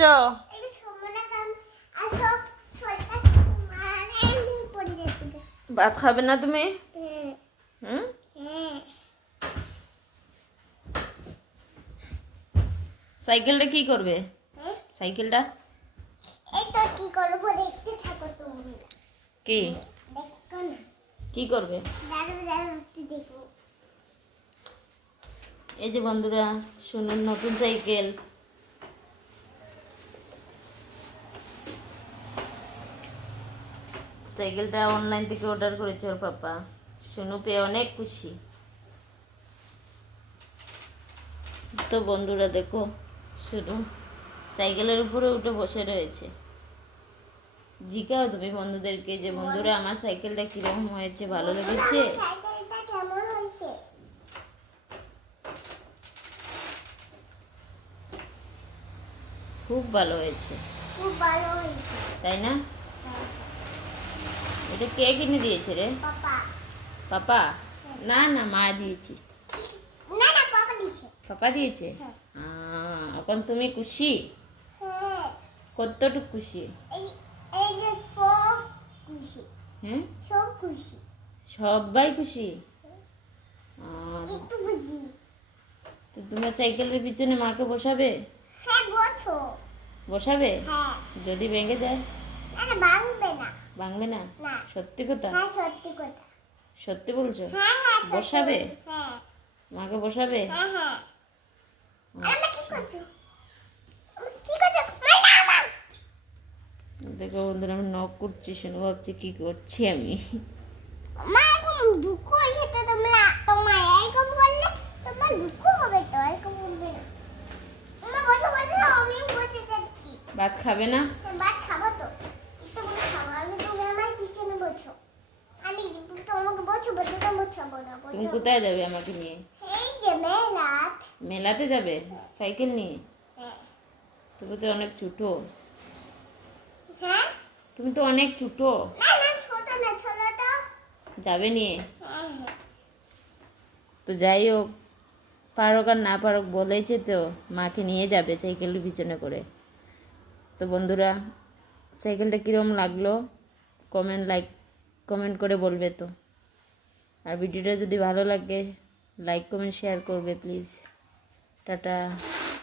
করছো? ভাত খাবে না তুমি? হুম, সাইকেলটা কি করবে? সাইকেলটা কি কি করবে? এই যে বন্ধুরা, শুনুন, নতুন সাইকেল। সাইকেলটা অনলাইন থেকে অর্ডার করেছে ওর পাপা। শুনু পেয়ে অনেক খুশি। তো বন্ধুরা দেখো, শুনু সাইকেলের উপরে উঠে বসে রয়েছে। জিজ্ঞাও তুমি বন্ধুদেরকে যে বন্ধুরা আমার সাইকেলটা কিরকম হয়েছে, ভালো লেগেছে? খুব ভালো হয়েছে, তাই না? এটা কে কিনে দিয়েছে রে? পাপা? না না, মা দিয়েছে। পাপা দিয়েছে। এখন তুমি খুশি? কতটুকু খুশি? হ্যাঁ, সবাই খুশি। তো তোমরা সাইকেলের পিছনে মাকে বসাবে? বসাবে? যদি ভেঙে যায়? ভাঙবে না? সত্যি কথা? সত্যি বলছো? বসাবে? মাকে বসাবে? দেখো বন্ধুরা, আমি নক করছি, শুনে ভাবছি কি করছি আমি। ভাত খাবে না? তুমি কোথায় যাবে আমাকে নিয়ে? মেলাতে যাবে সাইকেল নিয়ে? তুমি তো অনেক ছোট। তুমি তো অনেক ছোট। যাবে নিয়ে? তো যাই হোক, পারুক আর না পারুক, বলেছে তো মাকে নিয়ে যাবে সাইকেলের পিছনে করে। তো বন্ধুরা, সাইকেলটা কীরকম লাগলো কমেন্ট করে বলবে তো। আর ভিডিওটা যদি ভালো লাগে লাইক কমেন্ট শেয়ার করবে প্লিজ। টাটা।